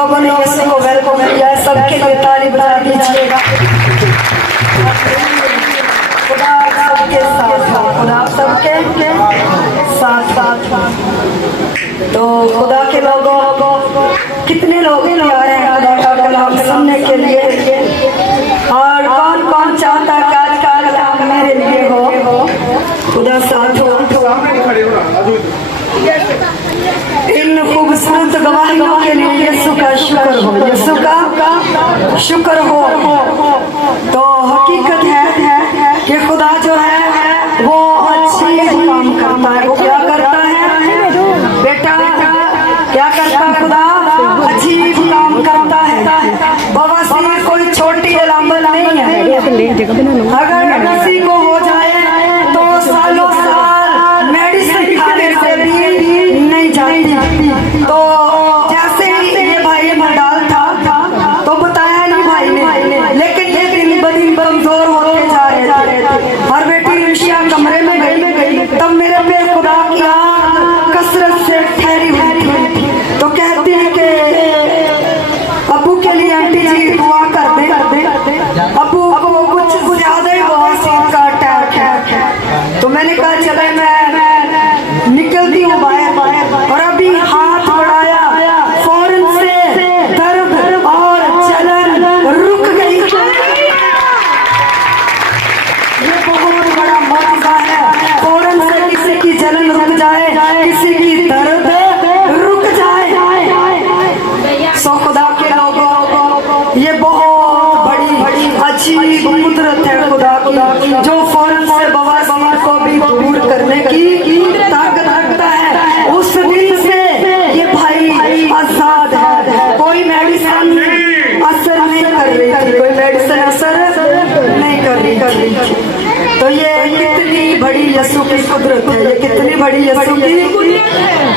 लोगों ने यीशु को वेलकम किया है, सबके लिए ताली बजा दीजिएगा। खुदा सबके साथ, खुदा सबके साथ साथ। तो खुदा के लोगों, कितने लोग आए हैं खुदा का कलाम सुनने के लिए, और कौन कौन चाहता है कि आज का कलाम मेरे लिए हो। खुदा साथ हो। इन खूबसूरत गवाहियों के लिए यीशु का शुक्र हो, यीशु का शुक्र हो। तो हकीकत है कि खुदा जो है वो अच्छी काम करता है। वो क्या करता है बेटा, क्या करता है खुदा? अजीब काम करता है। बवासीर कोई छोटी अलामत नहीं है। अगर किसी को हो जाए तो सालों साल मेडिसिन खाने से भी नहीं जाती। तो जैसे ही ये भाई मडाल था तो बताया नहीं भाई ने, लेकिन दिन कमजोर होते जा रहे थे। और बेटी ऋषिया कमरे में गई, तब मेरे पे खुदा की आँख कसरत से ठहरी हुई थी। तो कहती है कि अबू के लिए आंटी जी दुआ कर दे। अबू को कुछ ज्यादा ही बवासीर का अटैक है। तो मैंने कहा चले मैं निकलती हूँ बाहर, और अभी हाथ बढ़ाया, फौरन से दर्द और जलन रुक गई। ये बहुत बड़ा मौका है, फौरन से किसी की जलन रुक जाए, किसी की दर्द रुक जाए। सो खुदा के लोगों, ये बहुत बड़ी अजीब कुदरत है खुदा की, जो फौरन से बवासीर को भी दूर करने की ताकत रखता है। उस दिन से ये भाई आजाद है। कोई मेडिसिन असर नहीं कर रही थी, कोई मेडिसिन असर नहीं कर रही थी। तो ये कितनी बड़ी यीशु की कुदरत है, ये कितनी बड़ी यीशु की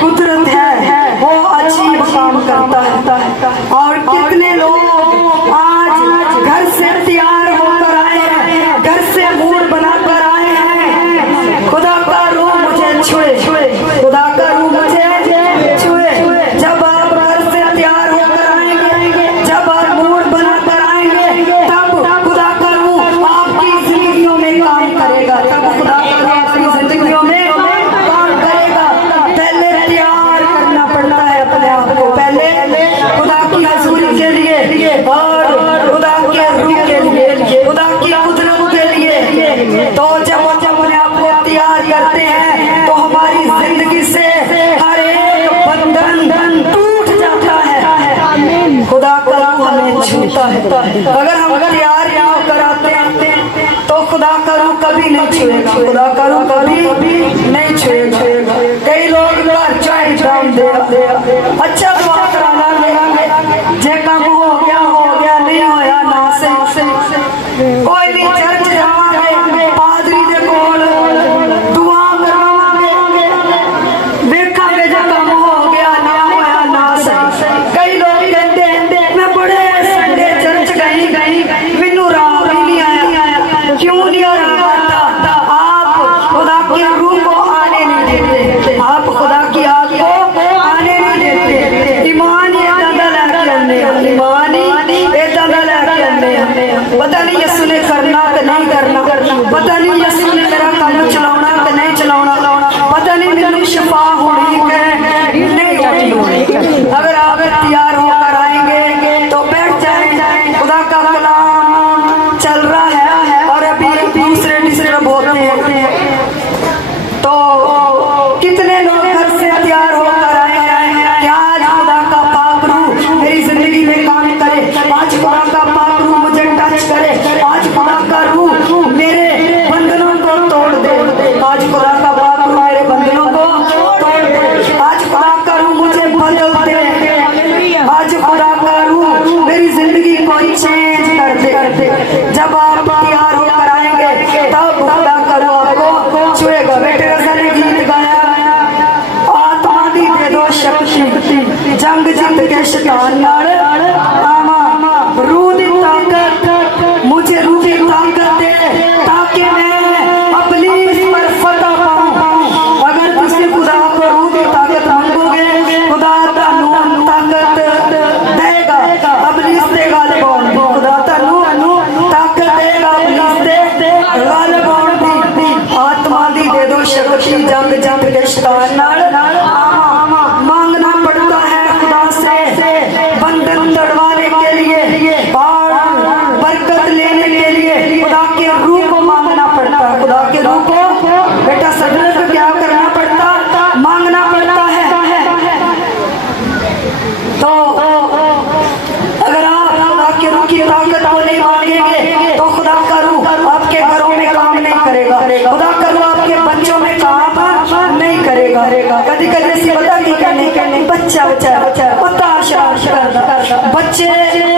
कुदरत है। वो अजीब काम करता है। और कितने लोग आज घर से तैयार होकर आए हैं, घर से मूड बनाकर आए हैं, खुदा का रूह मुझे छुए, खुदा का रूह मुझे छुए। जब आप घर से तैयार होकर आएंगे, जब आप मूड बनाकर आएंगे, तब खुदा का रूह आपकी जिंदगियों में काम करेगा, तब खुदा का रूह आपकी जिंदगियों में काम करेगा। पहले तैयार करना पड़ता है अपने आप को, पहले खुदा की हजूरी के लिए, और खुदा के रूह के लिए, खुदा की कुदरत के लिए। तो जब अपने आप को तैयार करते हैं तो हमारी जिंदगी से हर एक बंधन टूट जाता है। खुदा का रूह हमें छूता है। अगर हम तैयार ना होकर आते हैं तो खुदा का रूह कभी नहीं छुएगा, खुदा का रूह कभी नहीं छुएगा। कई लोग चाय डाउन दे, अच्छा दुआ कराना जे काम हो गया नहीं होया ना से कोई नहीं, चर्च जावांगे, पादरी दे कोल दुआ करवावांगे, देखांगे जे काम हो गया ना होया ना से। कई लोग कहते मैं बड़े संडे चर्च गई, मैनू राह भी नहीं आया। क्यों नहीं आता? आप खुदा की रूह को आने नहीं देते, आप खुदा की आग को आने नहीं देते। ईमान ये दादा लैके आने, ईमान ये दादा लैके आने। पता नहीं यीशु ने करना कि नहीं करना, पता नहीं यीशु ने मेरा काम चलाना कि नहीं चलाना, पता नहीं मेरी शिफा होनी कि नहीं होनी। अगर आप तैयार होकर आएंगे तो बैठ जाए, खुदा का कलाम चल रहा है और अभी दूसरे डिस्टर्ब होते हैं। तो कितने लोग घर से तैयार होकर आए हैं कि आज खुदा का पाक रूह मेरी जिंदगी में काम करे, आज खुदा का पाक रूह मुझे टच करे, आज खुदा का रूह मेरे बंधनों को तोड़ दे, आज खुदा का पाक रूह मेरे बंधनों को तोड़ दे, आज खुदा का रूह मुझे बदल दे, आज खुदा का रूह मेरी जिंदगी को चेंज कर दे। जब आप तैयार होकर आएंगे तब खुदा का रूह आपको छुएगा। बेटे ने गीत गाया, आत्मा दी दे दो शक्ति, जंग जीत के शैतान नाल आवा, रूह दी ताकत मुझे, रूह दी ताकत दे ताकि मैं अपनी पर फतह पाऊं। अगर किसी खुदा को रूह दी ताकत मांगोगे, खुदा ताकत दे कभी कभी ऐसी पता की करने बच्चा पता शरारत करता बच्चे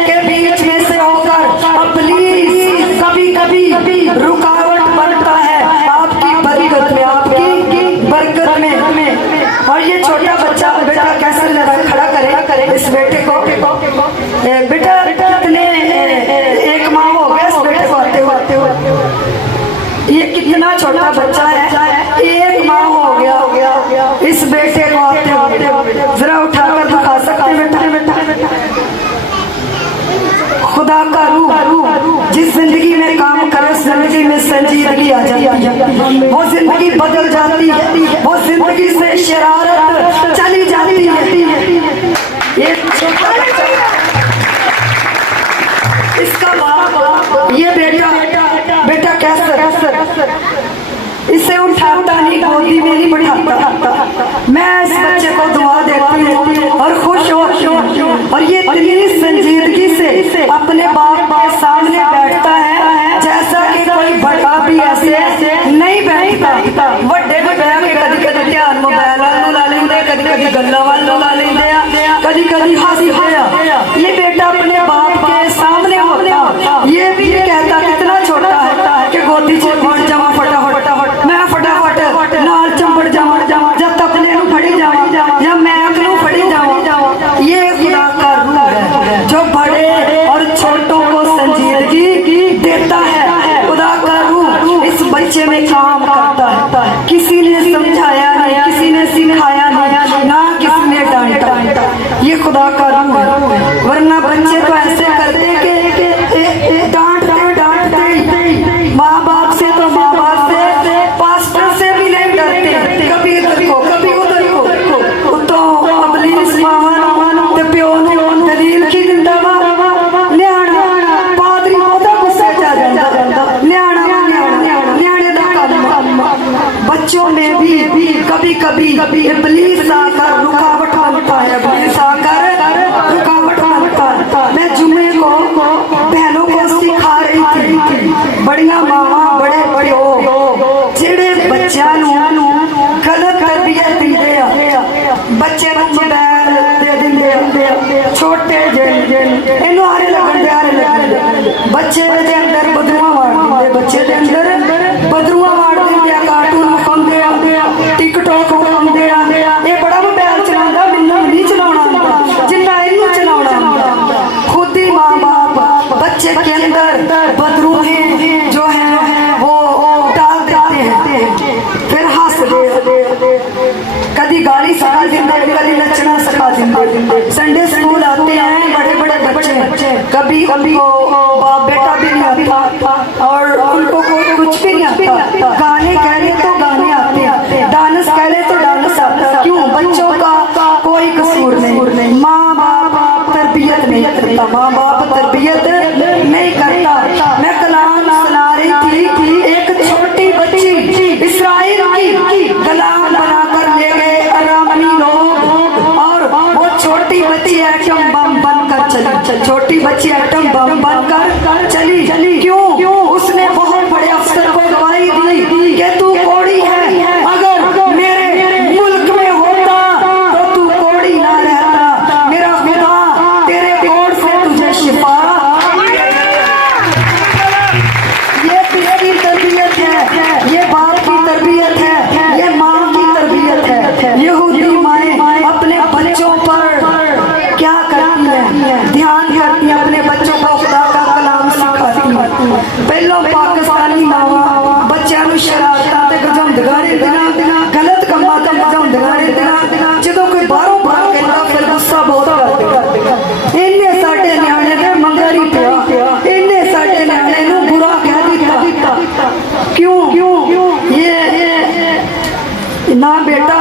के बीच में से होकर प्लीज कभी कभी रुकावट बनता है आपकी बरकत में, आपकी बरकत में। और ये छोटा बच्चा बेटा कैसे खड़ा करे इस बेटे को, बेटा कितने एक माह हो गया इस बेटे को आते हुए, ये कितना छोटा बच्चा है, एक माह हो गया इस बेटे को आते हुए, जरा उठाकर दिखा सकते बेटा। खुदा का रूह जिस जिंदगी में काम करे उस जिंदगी में संजीदगी आ जाती है, वो जिंदगी बदल जाती है, वो जिंदगी से शरारत चली जाती है। ये छोटा बच्चा इसका बाप, ये बेटा कैसे इसे उठाता नहीं, गोदी में नहीं बिठाता। मैं इस बच्चे को दुआ देती हूँ और खुश हो, और ये इतनी संजीदगी से अपने बाप के सामने बैठता है जैसा कि कोई बड़ा भी ऐसे नहीं बैठता। बड़े भी बैठ के कभी ध्यान मोबाइल वालों ला लेंगे, कभी गल्ला वालों ला लेंगे, कभी हंसी ये बेटा अपने बाप के सामने होता, ये भी कहता कितना छोटा है कि गोदी से बढ़ जावा फटाफट, मैं फटाफट नाल चंबड़ जावा जब तक ले फड़ी जावा या मैं अगलू फड़ी जावा। ये खुदा का रूह है जो बड़े और छोटों को संजीदगी देता है। खुदा का रूह इस बच्चे में काम करता है, किसी ने समझाया नहीं, किसी ने सिखाया नहीं, ना किसी ने डांटा, ये खुदा का रूह है। वरना बच्चे तो ऐसे करते कि डांटते माँ बाप से, तो माँ बाप से, पास्टर से भी नहीं डरते, कभी इधर को कभी उधर को, तो अबलीस मावन ते प्यो नु दलील की दिंदा वा न्याणा पादरी ओदा गुस्सा जा जांदा, न्याणे दा काम। बच्चों में भी कभी इब्लीस आकर रुकावट बनता है, इब्लीस आकर रुकावट बनता है। मैं जुमे को बहनों को सिखा रही थी, बड़िया मामा बड़े हो जेड़े बच्चा गलत तरबियत दिंदे आ, बच्चे नूं मोबाइल दे दिंदे छोटे इनू हारे लगन बच्चे दे अंदर बदरुआ वाड़ दिंदे, बच्चे दे अंदर बदरुआ वाड़ दिंदे, कार्टून दिखाउंदे आ, टिकटॉक दिखाउंदे आ। ये बड़ा मोबाइल चलाउंदा, मैनूं नहीं चलाउणा जिन्ना इनू चलाउणा। खुद ही माँ बाप बच्चे के अंदर बदरूहे जो है वो डाल देते हैं, फिर हंस दे, कभी गाली सिखा देंगे, कभी नचना सिखा देंगे। संडे स्कूल आते हैं बड़े बच्चे, कभी बाप बेटा भी नहीं आता और उनको कुछ भी नहीं आता, गाने कह रहे तो गाने आते, डांस कह रहे तो डांस आता। क्यों? बच्चों का कोई कसूर नहीं, माँ बाप तरबियत नहीं करता, माँ बाप तरबियत नहीं करता। मैं कलाम सुना रही थी, एक छोटी बच्ची इस्राइल की कलाम बनाकर ले गए अरामनी लोग, और वो छोटी बच्ची एटम बम बनकर चली, छोटी बच्ची एटम बम बनकर चली। क्यों? उसने बहुत बड़े अफसर को गवाही दी कि तू कोड़ी है, अगर मेरे मुल्क में होता तो तू कोड़ी ना रहता, मेरा खुदा तेरे कोड़ से तुझे शिफा। ये किसकी तरबियत है? ये बाप की तरबियत है, ये माँ की तरबियत है। यहूदी माएँ अपने बच्चों पर क्या करती है? ध्यान करती है, अपने बच्चों को खुदा का कलाम सिखाती है। पहलो पाकिस्तानी मावा बच्चों को शरारतां ते गजाउंदियां रहंदियां, गलत कामां ते गजाउंदियां रहंदियां, जदों कोई बाहरों बाहर कहंदा फिर गुस्सा बहुत करदे। इन्ने साडे न्याणे दे मंगर ही पिया, इन्ने साडे न्याणे नूं बुरा कह दित्ता। क्यों? ये ना बेटा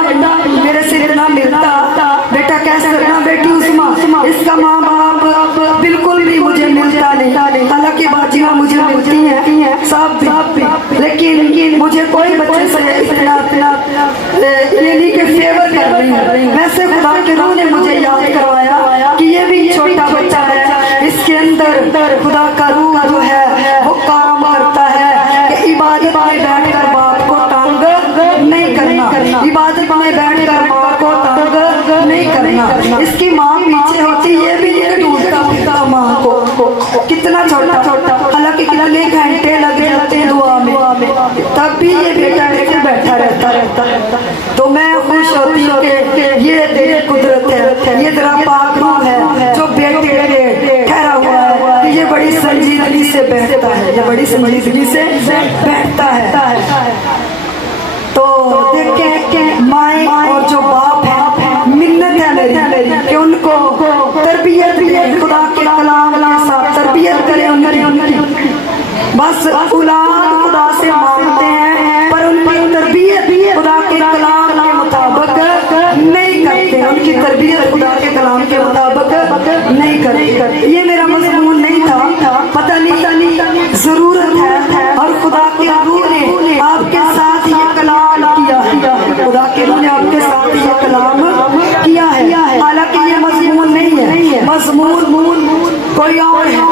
मेरे सिर ना मिलता, बेटा कैसे ना बेटी उस्मा, इसका माँ बाप बिल्कुल भी मुझे मिलता नहीं। हालांकि बाजियाँ मुझे मिलती हैं सब भी, लेकिन मुझे कोई बच्चे से इतना ये नहीं कि फेवर कर रही है। वैसे खुदा के रूह ने मुझे याद करवाया कि ये भी छोटा बच्चा है, इसके अंदर खुदा का रूह जो है वो काम करता है कि इबादत में बैठकर बाप को तंग नहीं करना, इबादत में बैठकर बस औलाद खुदा से मांगते हैं, पर उनकी तरबियत खुदा के कलाम के मुताबिक नहीं करते, उनकी तरबियत खुदा के कलाम के मुताबिक नहीं करते। ये मेरा मजमून नहीं था, पता नहीं जरूरत है और खुदा के रूह ने आपके साथ ये कलाम किया है, खुदा के रूह ने आपके साथ ये कलाम किया है। हालांकि ये मजमून नहीं है, मजमून कोई और है।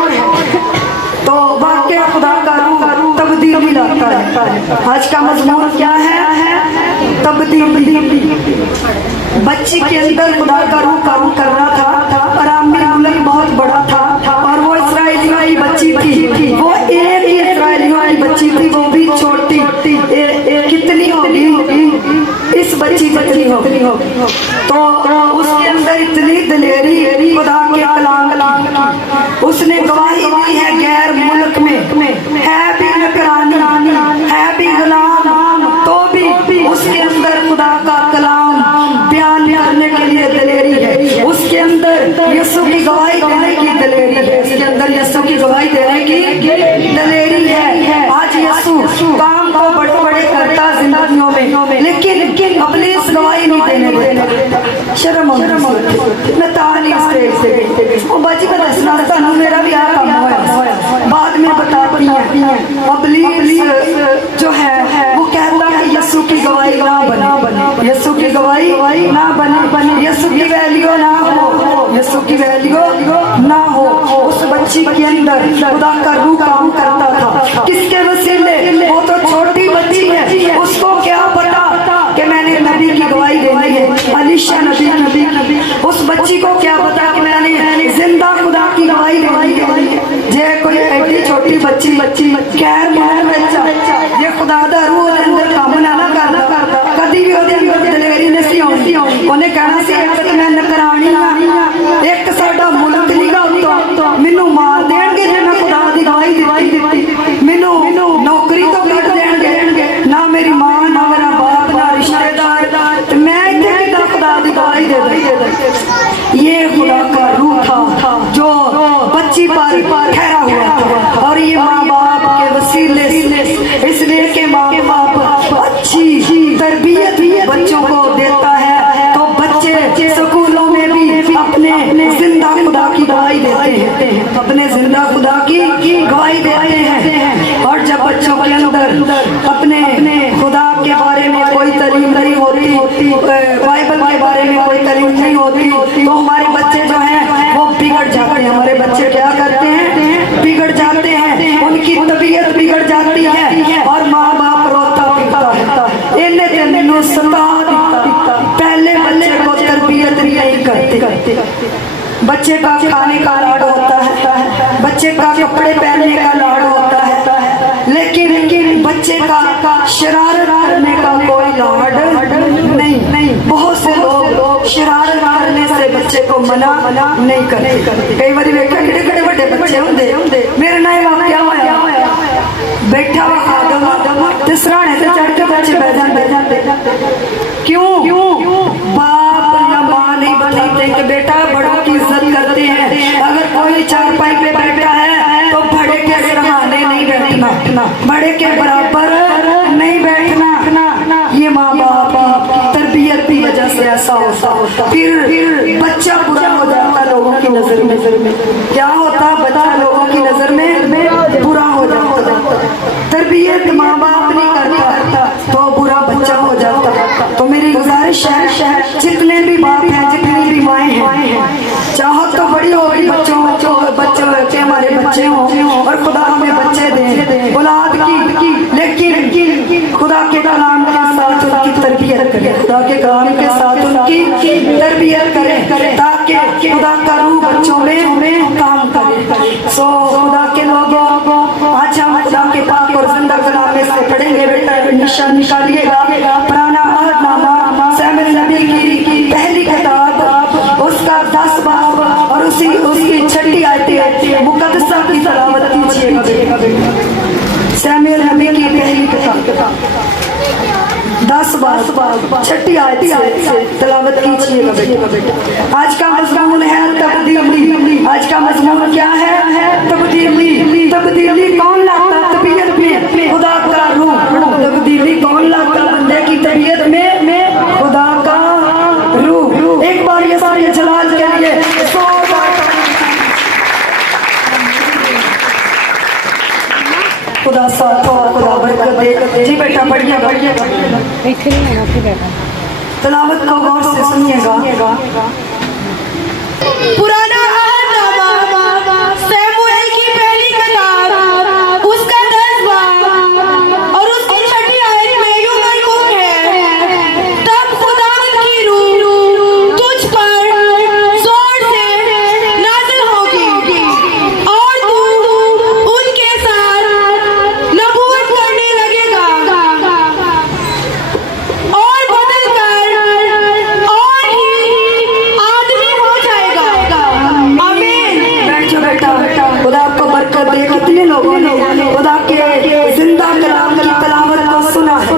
तो वाकई खुदा का रूह तब्दीली लाता है। आज का मजमून क्या है? तब्दीली। बच्ची के अंदर खुदा का रूह काम कर रहा था, अरामी मुल्क बहुत बड़ा था और वो इस्राएलियों की बच्ची थी, वो एक ही इस्राएलियों की बच्ची थी, वो भी छोटी। कितनी होगी इस बच्ची जितनी होगी, तो उसके अंदर इतनी दलेरी खुदा के कलाम की, उसने गवाही दी है गैर मुल्क में, है भी नकरानी, है भी गुलाम, तो भी उसके अंदर खुदा का कलाम बयान करने के लिए दलेरी है। उसके अंदर यीशु की गवाही देने की दलेरी है, उसके अंदर यीशु की गवाही देने की दलेरी है। आज यीशु काम को बड़े बड़े करता जिंदगियों में, लेकिन अपनी इस गवाही नहीं देने देता। शर्म मैं ताली स्टेज से वो बाजी का दसना था, मेरा भी आ काम हुआ, बाद में बताती है। अबलीस जो है वो कहता है यीशु की गवाही ना बने, यीशु की गवाही ना बने, यीशु की वैल्यू ना हो, यीशु की वैल्यू ना हो। उस बच्ची के अंदर खुदा का रूह काम करता था, किसके वसीले? वो तो छोटी बच्ची है, उसको क्या पता कि मैंने नबी की गवाही देनी है, अलीशा नबी। उस बच्ची को क्या पता कि मैंने जिंदा खुदा की गवाही देनी है। जे कोई ऐसी छोटी बच्ची खैर मार बच्चा, ये खुदा दा रूह दे अंदर काम ना करदा, कदी भी ओदे अंदर दलेरी नहीं आउंदी, ओने कहना सी एक मैं नकरानी हां, एक साडा मुल्क नीगा उत्तों मैनू मार देणगे जे मैं खुदा दी गवाही दित्ती, मैनू नौकरी तो कट देणगे, ना मेरी मां ना मेरा बाप ना रिश्तेदार, मैं इत्थे किदां खुदा दी गवाही दे दूं। ये खुदा का रूह था जो बच्ची पर ठहरा हुआ था, और ये माँ बाप के वसीले इसलिए के माँ बाप अच्छी तरबियत बच्चों को देता है, तो बच्चे स्कूलों में भी अपने जिंदा खुदा की गवाही देते हैं, अपने जिंदा खुदा की गवाही देते हैं। और जब बच्चों के अंदर अपने खुदा के बारे में कोई तालीम नहीं होती, बाइबल के बारे में कोई तालीम नहीं होती, तो हमारे बच्चे जो हैं वो बिगड़ जाते हैं। हमारे बच्चे क्या करते हैं? बिगड़ जाते हैं, उनकी तबीयत बिगड़ जाती है और माँ बाप रोता पीता है, इन्हें तेनू सता दिता। पहले बच्चे को तरबियत नहीं करते, बच्चे का खाने का लाड होता है, बच्चे का कपड़े पहनने का लाड होता है, लेकिन बच्चे का शरारत करने का कोई लाड नहीं। बहुत से लोग शरारत करने से बच्चे को मना नहीं करते। कई बार देखा किड़े बड़े बच्चे होंगे, मेरे नाम वाकया होया, बैठा हुआ आदम सराहने से चढ़ के बच्चे बह जाते, क्यों? बाप या माँ नहीं बनी कि बेटा बड़ों की इज्जत करते हैं, अगर कोई चारपाई पे बैठा है तो बड़े के सराहने नहीं बैठना, बड़े के बराबर नहीं बैठना। ये माँ बाप की तरबियत की वजह से ऐसा होता। फिर बच्चा बुरा हो जाता लोगों की नजर में। क्या होता? बच्चा लोगों की नजर में बुरा हो जाता, तरबियत माँ बाप नहीं करता तो बुरा बच्चा हो जाता। तो मेरी गुजारिश है, जितने भी बाप हैं, जितनी भी माएँ हैं, चाहो तो बड़ी होगी बच्चों के हमारे बच्चे हों और खुदा हमें बच्चे दे औलाद की, लेकिन खुदा के कलाम के साथ उनकी तरबियत करें, खुदा के कलाम के साथ उनकी तरबियत करें, ताकि खुदा का रूह बच्चों में काम करे। सो खुदा के लोगों, आज हम खुदा के पाक और जिंदा कलाम में से पढ़ेंगे। बेटा निशान निकालिएगा, पुराना अहदनामा सैमुअल नबी की पहली किताब, उसका 10 बाब और उसकी 6 आयतें मुकद्दसा की तिलावत कीजिएगा। सैमुअल नबी की पहली किताब 10 बाब 6 आयत से तिलावत कीजिएगा बेटा। आज का मजमून है तब्दीली। आज का मजमून क्या है? तब्दीली। तब्दीली कौन लाता? तबीयत में खुदा का रूह, तब्दीली कौन लाता बंदे की तबीयत में खुदा का रूह। एक बार ये सारे जलाल के लिए खुदा साथ हो, खुदा बरकत दे। जी बेटा बढ़िया बढ़िया तलावत को गौर से सुनिएगा। पुराना अहदनामा सैमुएल की पहली किताब उसका 10 बाब और उसकी 6ठी आयत में यूं मज़मून है, तब खुदा की रूह तुझ पर जोर से नाज़िल होगी और तू उनके साथ नबूवत करने लगेगा और बदल कर और ही आदमी हो जाएगा। आमीन। बैठो बेटा, खुदा आपको बरकत दे। कितने लोगों ने खुदा के जिंदा कलाम की तलावत को सुना है?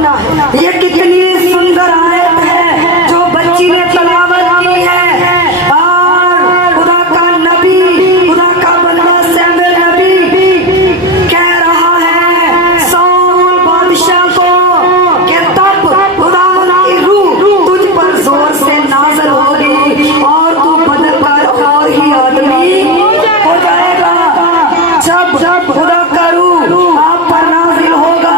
ये कितनी सुंदर आयत है जो बच्ची ने तलावत की है। और खुदा का नबी, खुदा का बंदा सैमुएल नबी कह रहा है शाऊल बादशाह को कि तब खुदा की रूह तुझ पर जोर से नाज़िल होगी और तू बदल कर और ही आदमी हो जाएगा। जब खुदा का रूह आप पर नाज़िल होगा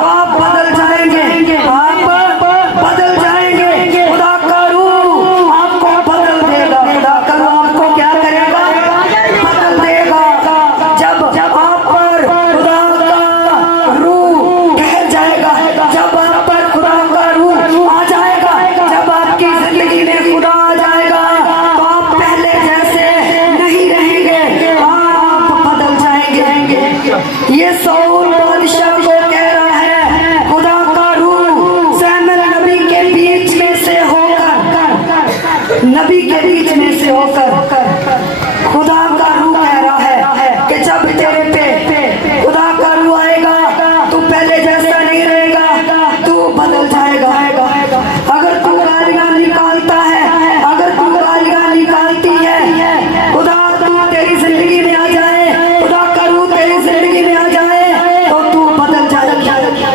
तो आप बदल जाएंगे, आप बदल जाएंगे। खुदा का रूह आपको बदल देगा। खुदा का रूह आपको क्या करेगा? बदल देगा। जब आप पर खुदा का रूह ठहर जाएगा, जब आप पर खुदा का रूह आ जाएगा, जब आपकी जिंदगी में खुदा आ जाएगा तो आप पहले जैसे नहीं रहेंगे, आप बदल जाएंगे। ये शाऊल बादशाह को कह रहा है खुदा का रूह सैमुएल नबी के बीच में से होकर, नबी के बीच में से होकर खुदा का रूह कह रहा है कि जब तेरे पे खुदा का रूह आएगा तू पहले जैसा नहीं रहेगा, तू बदल जाएगा। अगर तू गालियां निकालता है, अगर तू गालियां निकालती है, खुदा तू तेरी जिंदगी में आ जाए, खुदा का रूह तेरी जिंदगी में आ जाए तो तू बदल जाएगा।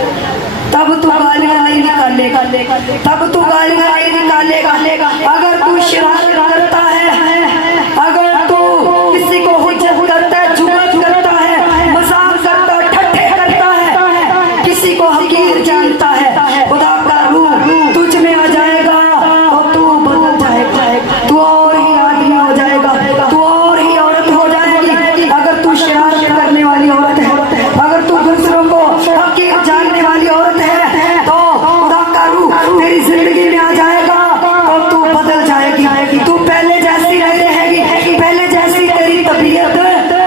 तब तू गालियां नहीं निकालेगा, तब तू गालियां नहीं निकालेगा। अगर तू शरारत करता है, अगर तू किसी को हुज्जत करता है, जुगत करता है, मजाक करता है, ठट्ठे करता है, किसी को हकीर जानता है, खुदा का रूह तुझ में आ जाएगा तो तू बदल जाएगा। तू और ही आदमी हो जाएगा, तू और ही औरत हो जाएगी। अगर तू शरारत करने वाली औरत है, अगर तू दूसरों को हकीर जानने वाली औरत है तो खुदा का रूह तेरी जिंदगी में आ जाएगा तो तू बदल जाएगी। तू पहले जैसी नहीं रहेगी, पहले जैसी तेरी तबीयत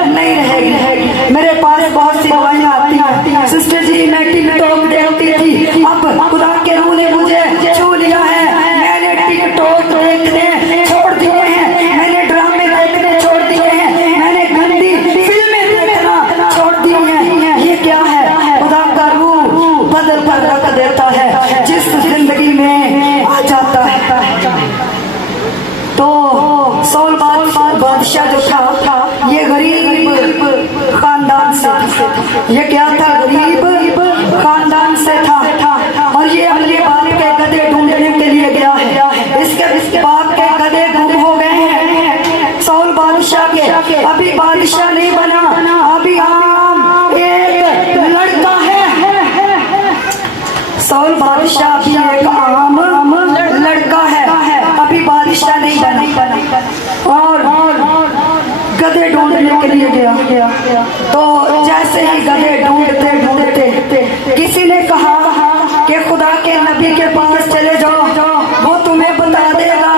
नहीं रहेगी। मेरे पास बहुत सी दवाइयाँ आती हैं सिस्टर जी, मैं टिकटॉक देखती थी, अब खुदा के रूह ने मुझे छू लिया है। मैंने टिकटॉक देखने छोड़ दिए हैं, मैंने ड्रामे देखने छोड़ दिए हैं, मैंने गंदी फिल्में देखना छोड़ दी हैं। ये क्या है? खुदा का रूह बदल कर रख देता है जिस जिंदगी में आ जाता है। तो शाऊल बादशाह जो था ये गरीब खानदान से था। ये क्या था? गरीब खानदान से था और ये अपने बाप के गधे ढूंढने के लिए गया है। इसके बाप के गधे गुम हो गए हैं शाऊल बादशाह के। अभी बादशाह नहीं बना, अभी आम एक लड़का है। शाऊल बादशाह भी एक आम लड़का है, अभी बादशाह नहीं बना और गधे ढूंढने के लिए गया। तो जैसे ही गधे ढूंढते किसी ने कहा कि खुदा के नबी के पास चले जाओ, वो तुम्हें बता देगा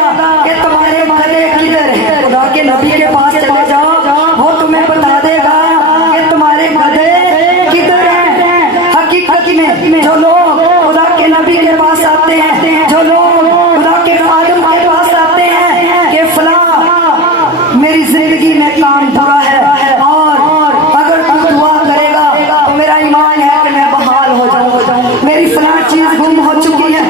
कि तुम्हारे गधे किधर है। खुदा के नबी के पास चले जाओ, वो तुम्हें बता देगा कि तुम्हारे गधे किधर है। हकीकत में जो लोग खुदा के नबी के पास आते हैं, जो लोग खुदा के आदम के पास आते हैं कि फला मेरी जिंदगी में काम बुरा है और अगर तू दुआ करेगा तो मेरा ईमान है कि मैं बहाल हो जाऊँ, मेरी फला चीज गुम हो चुकी है,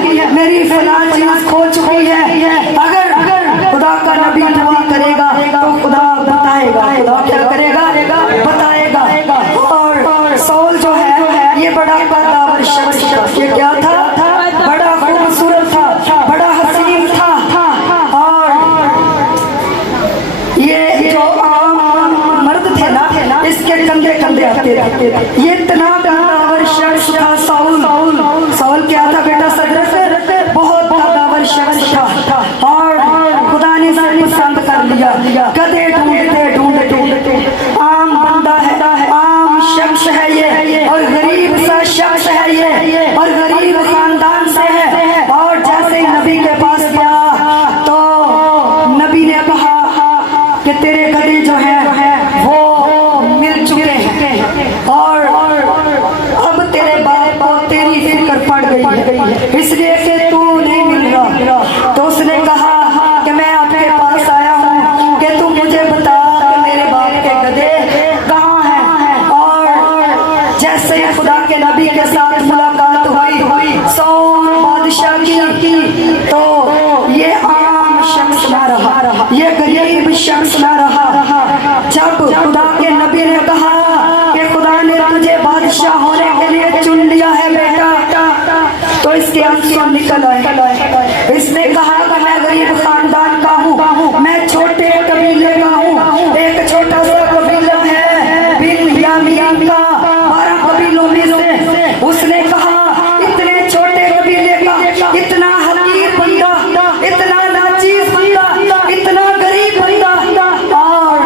आते थे। ये इतना दावर शख्स था साउल क्या था बेटा सदरत, बहुत दावर शख्स था और खुदा ने इसे पसंद कर लिया। गधे ढूंढते आम बंदा है, आम शख्स है ये और गरीब सा शख्स है ये और गरीब खानदान से है। और जैसे ही नबी के पास गया तो नबी ने कहा कि तेरे गधे जो है वो मिल चुके हैं और अब तेरे बाप को तेरी फिक्र पड़ गई है, इसलिए कि तू नहीं मिल रहा। तो उसने कहा कि मैं आपके पास आया हूँ कि तू मुझे बता कि मेरे बाप के गधे कहाँ हैं। और जैसे ही खुदा के नबी के साथ मुलाकात हुई साउल बादशाह की, तो ये आम शख्स ना रहा, ये गरीब शख्स ना रहा। जब खुदा के नबी ने कहा कि खुदा ने तुझे बादशाह होने के लिए चुन लिया है बेटा, तो इसके आंसू निकल आए। इसने कहा कि मैं गरीब खानदान का हूँ, मैं छोटे कबीले का हूँ, एक छोटा सा कबीला है बिन यामीन का, 12 कबीलों में से। उसने कहा इतने छोटे कबीले का इतना हकीर बंदा, इतना नाचीज बंदा, इतना गरीब बंदा, और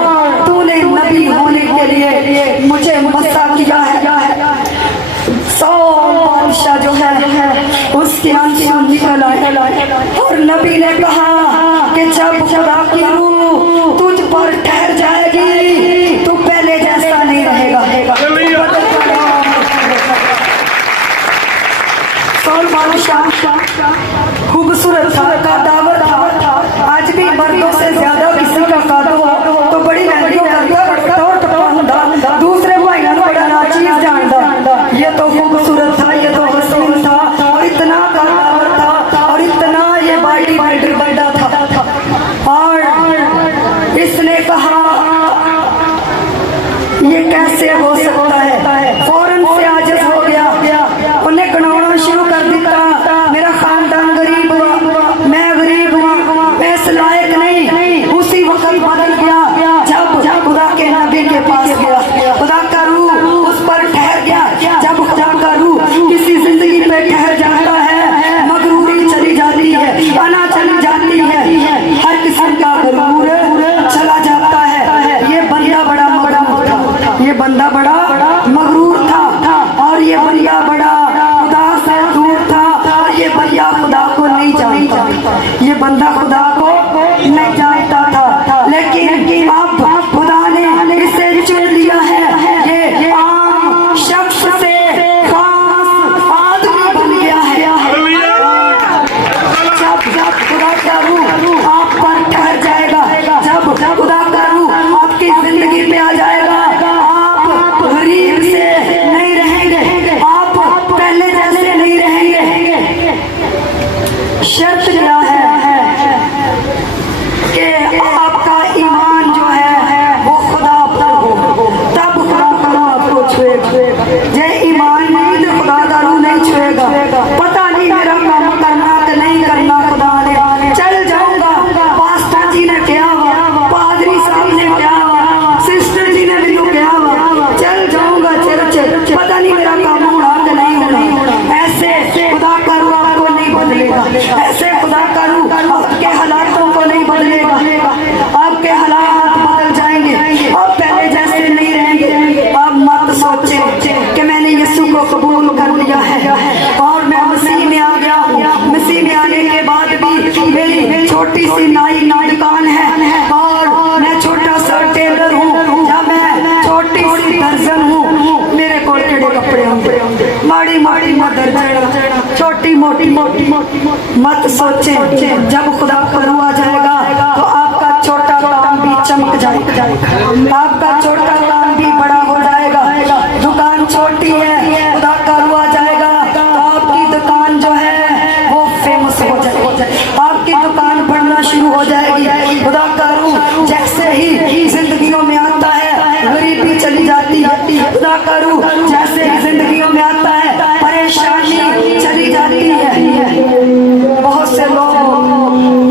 तूने नबी होने के लिए मुझे मसा किया है। साउल बादशाह जो है उसके आंसू निकल आए और नबी ने कहा कि जब खुदा की रूह तुझ पर ठहर जाएगी तू पहले जैसा नहीं रहेगा। साउल बादशाह खूबसूरत था, कदावर था। आज भी मर्दों से ज्यादा किसी का कादो तो बड़ी महंगी करता, दूसरे भाइयों को बड़ा नाचीज जानता। ये तो खूबसूरत था, ये तो हसीन था और इतना कदावर था और इतना ये बॉडी बिल्डर बंदा था। और इसने कहा ये कैसे हो सकता है, फौरन से आजिज हो गया, उन्हें गनाना शुरू कर दिया। मेरा खानदान गरीब हुआ, मैं गरीब हुआ, मैं इस लायक नहीं। उसी वक्त बदल गया जब खुदा के नबी के पास गया, खुदा का रूह उस पर ठहर गया। जब खुदा का रूह किसी जिंदगी पे ठहर जाता है, मगरूरी चली जाती है, अना चली जाती है, हर किस्म का गरूर चला जाता है। ये बंदा बड़ा मगरूर था, ये बंदा बड़ा मगरूर था और ये बंदा बड़ा खुदा से दूर था और ये बंदा खुदा को नहीं जानता, ये बंदा खुदा को नहीं जानता था। लेकिन अब खुदा ने इसे चुन लिया है, ये आम शख्स से खास आदमी बन गया है। जब खुदा का रूह आप पर ठहर जाएगा, जब खुदा का रूह आपकी जिंदगी पे आ जाएगा, आप गरीब से नहीं रहेंगे, आप पहले जैसे नहीं रहेंगे। शर्त क्या है कि आपका ईमान जो है वो खुदा पर हो, तब खुदा का रूह आपको छुएगा। जे ईमान नहीं तो खुदा का रूह नहीं छुएगा। पता नहीं मेरा काम करना कि नहीं करना, खुदा ने चल जाऊंगा, पास्टर जी ने क्या हुआ, पादरी साहब ने क्या हुआ, सिस्टर जी ने भी क्या हुआ, चल जाऊंगा चर्च, पता नहीं मेरा काम होना कि नहीं होना। ऐसे खुदा का रूह आपको नहीं बदलेगा, ऐसे खुदा का रूह आपके हालातों को नहीं बदलेगा। आपके हालात बदल जाएंगे और पहले जैसे नहीं रहेंगे। आप मत सोचें कि मैंने यीशु को कबूल कर लिया है और मैं मसीह में आ गया हूँ। मसीह में आने के बाद भी मेरी छोटी सी नाई दुकान है और मैं छोटा सा टेलर हूँ या मैं छोटी सी दर्जन हूँ। मेरे को केड़े कपड़े होंगे, माड़ी माड़ी मदर छोटी मोटी मत सोचें। जब खुदा का रूह आ जाएगा तो आपका छोटा काम भी चमक जाएगा, आपका छोटा काम भी बड़ा हो जाएगा। दुकान छोटी है, खुदा का रूह आ जाएगा तो आपकी दुकान जो है वो फेमस हो जाएगी, आपकी दुकान बढ़ना शुरू हो जाएगी। खुदा का रूह जैसे ही जिंदगियों में आता है गरीबी चली जाती है, खुदा का रूह जैसे ही जिंदगियों में आता है परेशानी चली जाती है। बहुत से लोग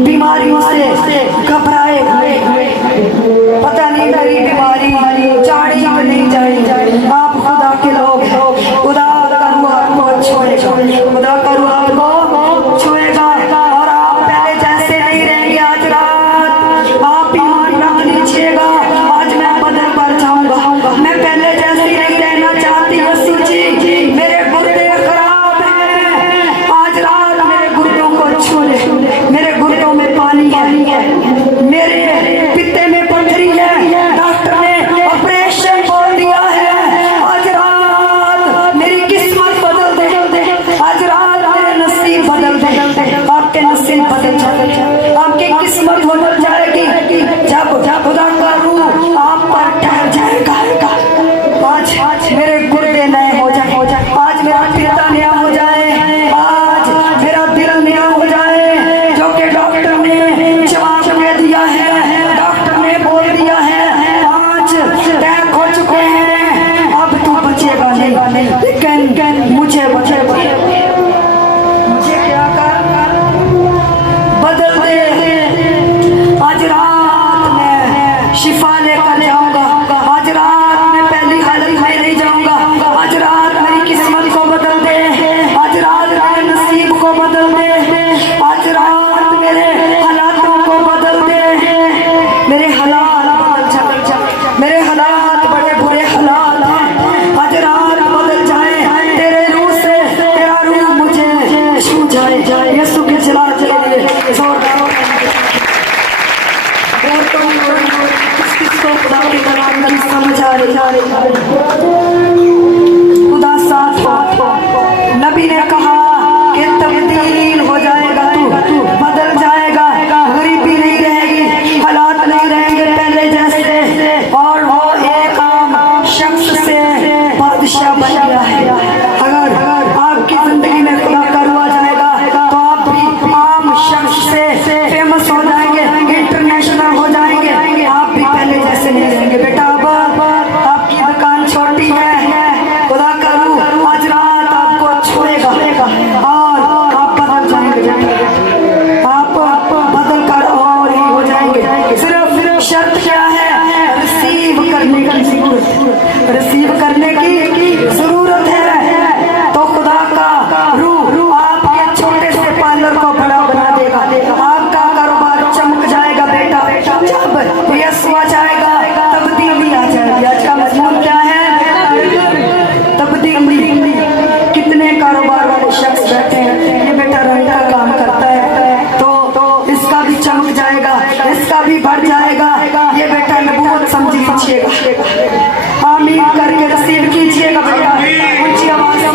बीमारियों से घबराए हुए, पता नहीं मेरी बीमारी जाड़ी में नहीं जाएगी। आप बदल जाएगी जब खुदा का रूह आप पर ठहर जाएगा। आज मेरे गुर्दे नए हो जाए, आज मेरा पिता नया हो जाए, आज मेरा दिल नया हो जाए। जो कि डॉक्टर ने जवाब दे दिया है, डॉक्टर ने बोल दिया है 5 अटैक हो चुके हैं, अब तू बचेगा नहीं, लेकिन मुझे क्या कर बदल दे। आज रात में शिफा लेकर जाऊंगा, आज रात में पहली हालत में नहीं जाऊंगा, आज रात मेरी किस्मत को बदल दे, आज रात मेरे नसीब को बदल दे, आज रात मेरे हालातों को बदल दे। मेरे हालात बदल जाए, मेरे हालात बड़े बुरे हालात हैं, आज रात बदल जाए, तेरे रूह से तेरा रूह मुझे छू जाए। यीशु के जलाल के लिए जोरदार किसको खुदा के कलाम नहीं समझ आ रही। खुदा साथ हो। नबी ने कहा कि तब्दील हो जाएगा, तू बदल जाएगा, गरीबी नहीं रहेगी, हालात नहीं रहेंगे पहले जैसे, और वो एक आम शख्स से बादशाह बन गया है। अगर आपकी जिंदगी में खुदा का रूह आ जाएगा तो आप भी आम शख्स से फेमस हो जाएंगे, इंटरनेशनल हो जाएंगे, आप भी पहले जैसे नहीं रहेंगे। बेटा अब आपकी दुकान छोटी है, खुदा का रूह आज रात आपको छुएगा और आप बदल जाएंगे, आप बदल कर और ही हो जाएंगे। सिर्फ शर्त क्या है? रिसीव करने की जरूरत है, तो खुदा का रूह आपके छोटे से पार्लर को बड़ा बना देगा, आपका कारोबार चमक जाएगा। बेटा जब यीशु आ जाएगा तब्दीली आ जाएगी। आज का मजमून क्या है? तब्दीली। कितने कारोबार वाले शख्स बैठे हैं, ये बेटा रंग का काम करता है तो इसका भी चमक जाएगा, इसका भी बढ़ जाएगा। ये बेटा नबूवत समझ लीजिएगा, आमीन करके रिसीव कीजिएगा बेटा, ऊंची आवाज से।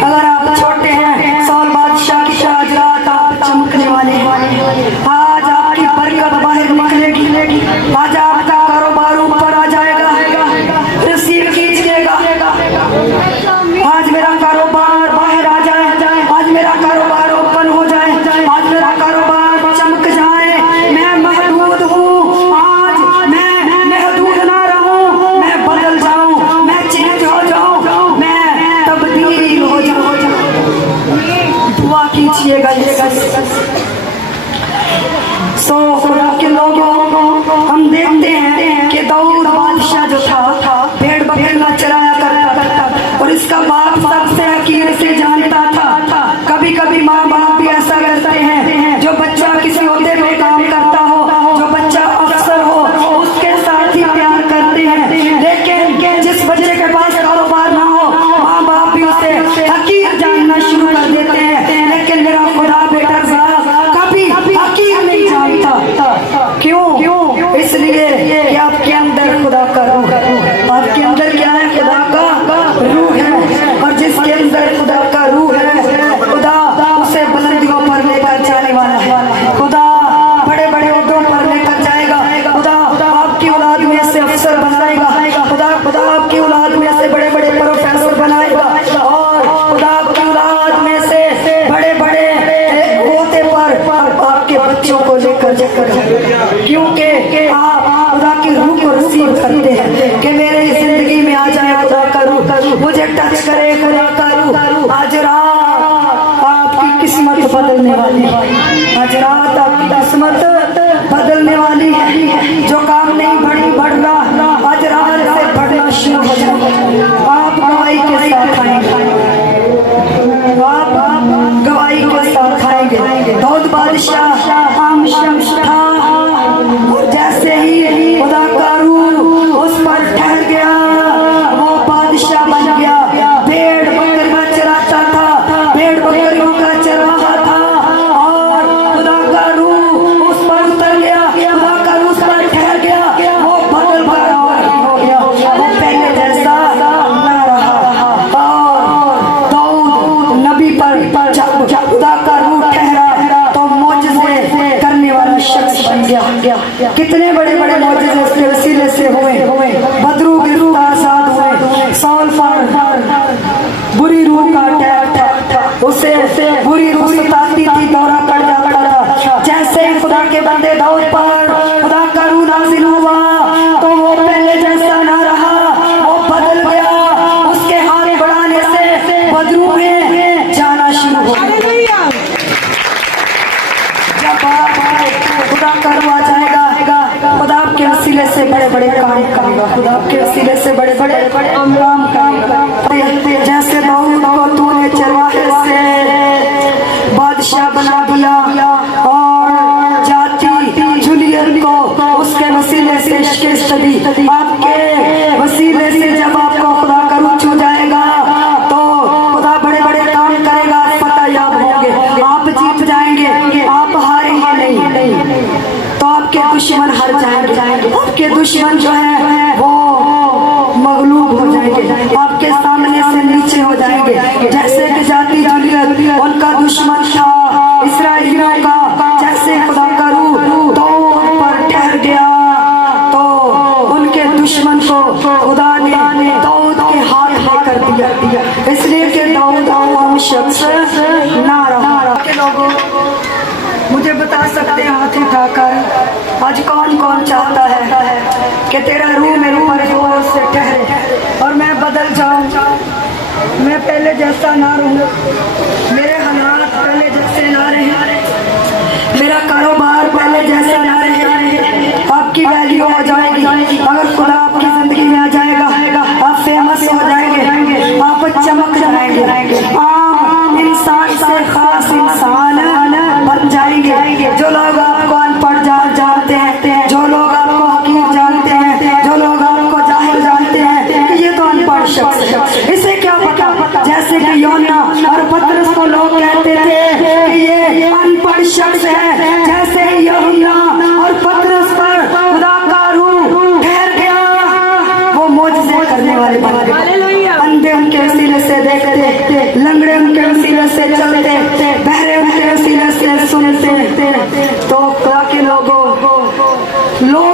अगर आप छोटे हैं, सौल बादशाह की आज रात आप चमकने वाले हैं, आज आपकी बरकत बाहर निकलेगी, आज आपका कारोबार ऊपर आ जाएगा, रिसीव कीजिएगा। आज मेरा कारोबार बाहर आ जाए, आज मेरा कारोबार ओपन हो जाए, आज मेरा कारोबार चमक जाए। मैं महदूद हूँ, आज मैं महदूद ना रहूं, मैं बदल जाऊं, मैं चेंज हो जाऊं, मैं तब्दील हो जाऊं। दुआ कीजिएगा। सो खुदा के लोगों, हम देखते हैं कि दाऊद बादशाह जो था भेड़ बकरियां चराया करता और इसका बाप सबसे हकीर से जानता था। कभी कभी माँ बाप भी ऐसा करते हैं, जो बच्चा किसी ओहदे पे काम करता हो, जो बच्चा अफसर हो, उसके साथ ही प्यार करते हैं, लेकिन जिस बच्चे के पास कारोबार ना हो, माँ बाप भी उसे हकीर जानना शुरू कर देते हैं। लेकिन मेरा खुदा बेटा कभी हकीर नहीं जानता। क्यों? इसलिए कि आपके अंदर खुदा का रूह, आपके अंदर क्या है? खुदा का रूह है, और जिसके अंदर खुदा का रूह है, खुदा उसे बुलंदियों पर लेकर जाने वाला है, खुदा बड़े बड़े ओहदों पर लेकर जाएगा, खुदा आपकी औलाद में से अफसर बनाएगा, खुदा आपकी औलाद में से बड़े बड़े प्रोफेसर बनाएगा, और खुदा आपकी औलाद में से बड़े बड़े ओहदे पर आपके बच्चों को लेकर जाएगा। क्योंकि आप खुदा की रूह को रिसीव करते हैं कि मेरे जिंदगी में आ जाए खुदा का रूह, मुझे टच करे खुदा का रूह। आज रात आपकी किस्मत बदलने वाली है, आज रात आपकी किस्मत बदलने वाली है। जो काम नहीं बढ़ रहा, आज रात से बढ़ना शुरू हो जाए। आप गवाही के साथ खाएंगे, आप गवाही के साथ खाएंगे। दाऊद बादशाह आम शख्स था, और जैसे ही खुदा का रूह उस पर ठहर गया, वो बादशाह बन गया। भेड़ बकरियां चराता था, भेड़ बकरियों का चरवाहा था, और खुदा का रूह उस पर उतर गया, खुदा का रूह उस पर ठहर गया, वो बदल भरा हो गया, वो पहले जैसा न रहा। और दाऊद नबी पर खुदा का रूह ठहरा तो मौजज़े गया। कितने बड़े बड़े मौजूद उसके वसीले से हुए। बदरू आजाद हुए। सौल बुरी रूह का अटैक उसे बुरी रूह सताती थी, दौरा पड़ जाता था। जैसे ही खुदा के बंदे दाऊद पर खुदा का रूह नाज़िल हुआ तो वो पहले जैसा ना रहा, वो बदल गया। उसके हाथ बढ़ाने से बदरू में जाना शुरू हो गया। जब खुदा का रूह आ जाएगा, खुदा आपके वसीले से बड़े बड़े काम करेगा। खुदा आपके वसीले से बड़े बड़े काम करेगा। जैसे दाऊद को तूने चरवाहे से बादशाह बना दिया और जाति जूलियन को उसके वसीले से इश्क़ सदी आपके वसीले से जब आपको खुदा का रूह छू जाएगा तो खुदा बड़े बड़े काम करेगा। फतह याब होंगे, आप जीत जाएंगे, आप हारेंगे नहीं। तो आपके दुश्मन हार जाएंगे, आपके दुश्मन जो है वो मगलूब हो जाएंगे, आपके सामने से नीचे हो जाएंगे। जैसे कि जाति जूलियन उनका दुश्मन था इस्राएलियों का, जैसे खुदा का रूह तो उन पर ठहर गया तो उनके दुश्मन को खुदा ने दाऊद के हाथ में कर दिया। इसलिए कि दाऊद आम शख्स ना रहा। के लोगों मुझे बता सकते हैं हाथ उठाकर आज कौन कौन चाहता है कि तेरा रूह मेरे ऊपर जोर से ठहरे और मैं बदल जाऊं, मैं पहले जैसा ना रहूं, मेरे हालात पहले जैसे ना रहे, मेरा कारोबार पहले जैसा ना रहे। आपकी वैल्यू हो जाएगी अगर खुदा आपकी जिंदगी में आ जाएगा। आप फेमस हो जाएंगे, आप चमक जाएंगे, आम इंसान से खास इंसान बन जाएंगे। जो लोग आपको अनपढ़ जानते हैं, जो लोग आपको हकीम जानते हैं, जो लोग आपको जाहिल जानते हैं कि ये तो अनपढ़ शख्स है, इसे क्या पता। जैसे कि यूहन्ना और पतरस को लोग कहते थे कि ये अनपढ़ शख्स है, जैसे ही यूहन्ना और पतरस पर खुदा का रूह ठहर गया वो मौजज़े करने वाले बन गए। अंधे उनके वसीले से देखते, लंगड़े उनके वसीले से चलते, बहरे उनके वसीले से सुनते। तो खुदा के लोग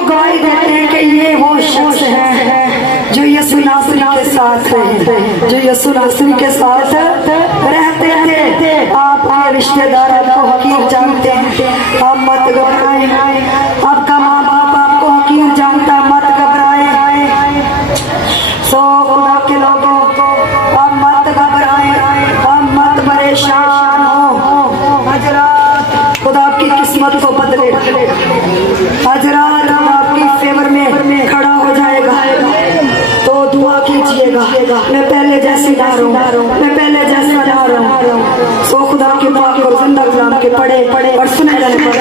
गवाही देते हैं कि ये वो शख्स है जो यीशु नासरी के साथ रहे, जो यीशु नासरी के साथ रहते थे। आप रिश्तेदार आपको हकीम जानते हैं, आप मत घबराएं। आपका माँ बाप आपको हकीम जानता, मत घबराएं। सो खुदा के लोगों आप मत घबराएं, आप मत परेशान हो। हजरात खुदा आपकी किस्मत को बदलेगा, हजरात आपकी फेवर में खड़ा हो जाएगा। तो दुआ कीजिएगा मैं पहले जैसी ना रहूं, मैं पहले जैसा ना रहूं। सो खुदा की दुआ को जिंदा गुलाम के पढ़े और सुने जाने पर